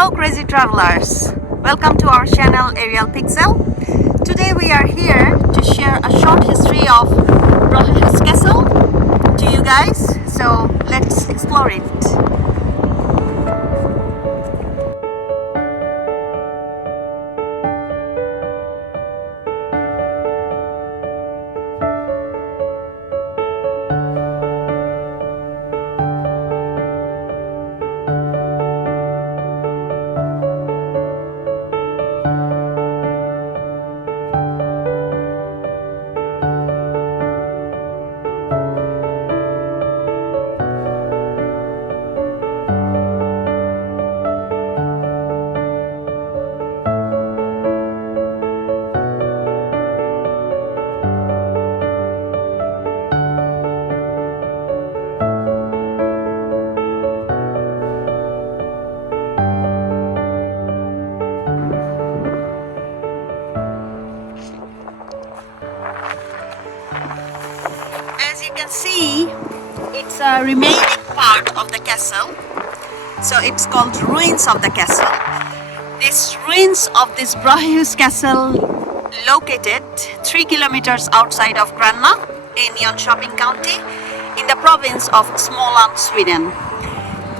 Hello crazy travelers, welcome to our channel Aerial Pixel. Today we are here to share a short history of Brahehus castle to you guys, so let's explore it. As you can see, it's a remaining part of the castle, so it's called ruins of the castle. These ruins of this Brahehus castle located 3 kilometers outside of Gränna in Jönköping County in the province of Småland, Sweden.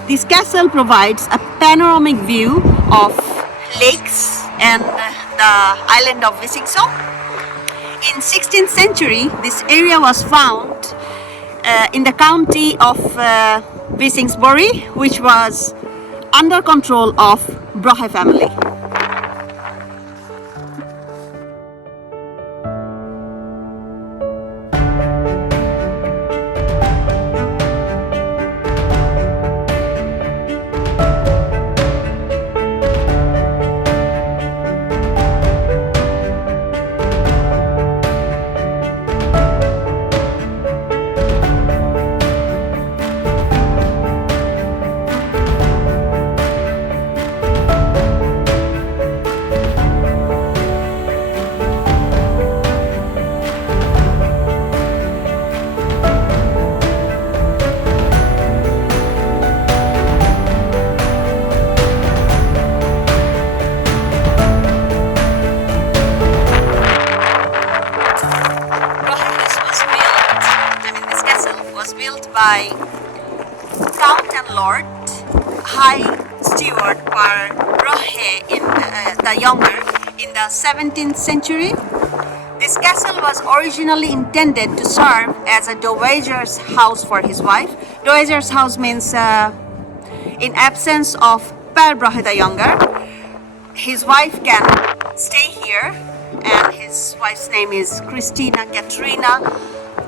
This castle provides a panoramic view of lakes and the island of Visingsö. In 16th century, this area was found in the county of Visingsö, which was under control of Brahe family. By Count and Lord High Steward Brahe the Younger in the 17th century. This castle was originally intended to serve as a dowager's house for his wife. Dowager's house means in absence of Brahe the Younger, his wife can stay here, and his wife's name is Christina Katrina.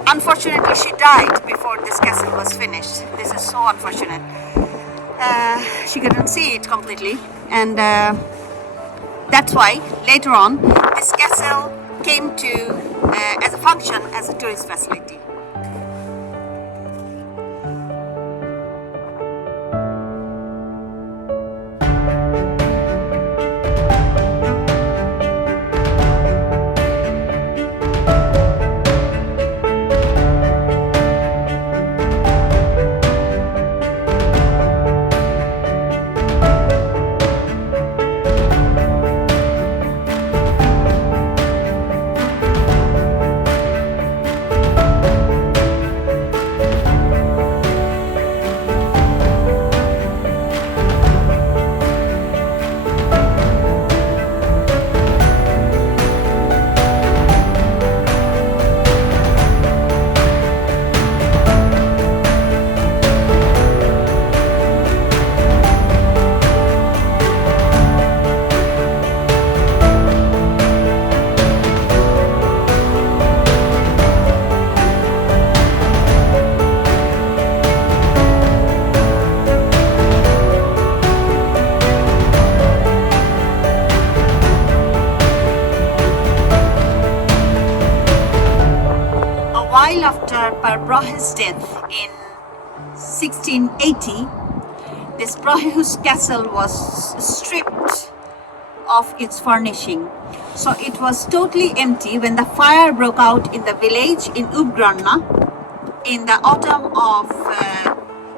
Unfortunately, she died before this castle was finished. This is so unfortunate. She couldn't see it completely, and that's why later on this castle came to as a function as a tourist facility. While after Brahe's death in 1680, this Brahehus castle was stripped of its furnishing. So it was totally empty when the fire broke out in the village in Gränna in the autumn of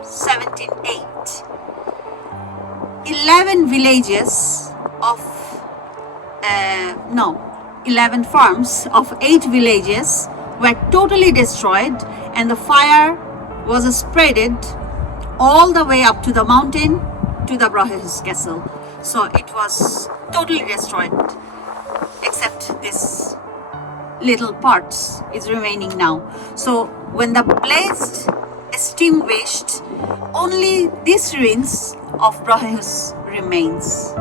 1708. 11 villages of 11 farms of 8 villages were totally destroyed, and the fire was spreaded all the way up to the mountain to the Brahehus castle. So it was totally destroyed, except this little parts is remaining now. So when the blaze extinguished, only these ruins of Brahehus remains.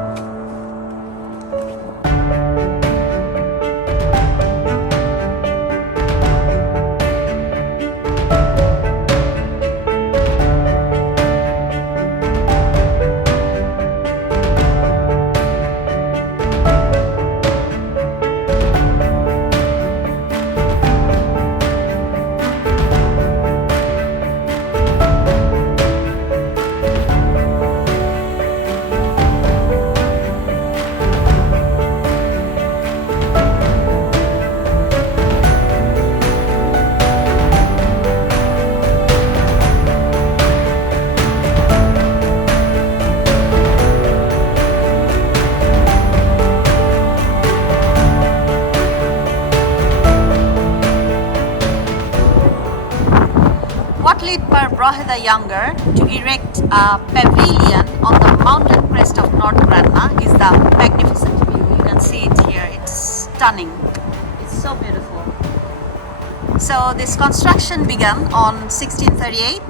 What led Brahe the Younger to erect a pavilion on the mountain crest of North Gränna is the magnificent view. You can see it here. It's stunning. It's so beautiful. So this construction began on 1638,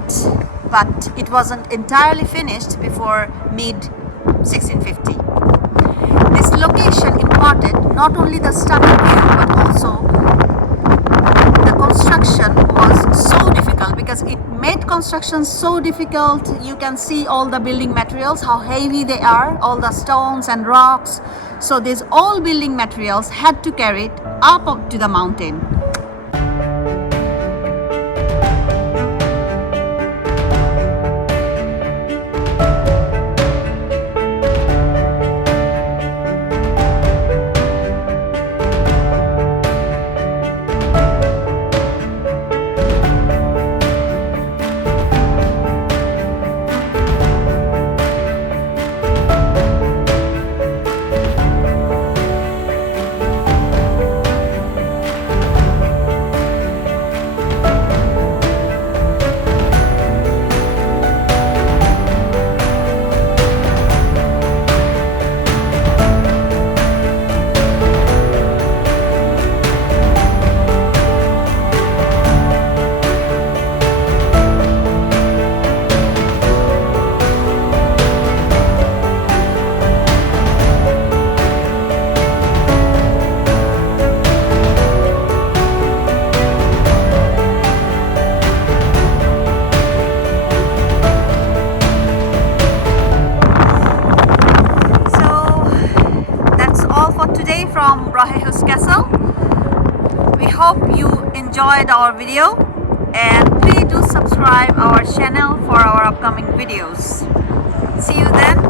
but it wasn't entirely finished before mid 1650. This location imparted not only the stunning view but also the construction was so difficult, because it made construction so difficult. You can see all the building materials, how heavy they are, all the stones and rocks. So these all building materials had to carry it up to the mountain. Today from Brahehus Castle. We hope you enjoyed our video, and please do subscribe our channel for our upcoming videos. See you then.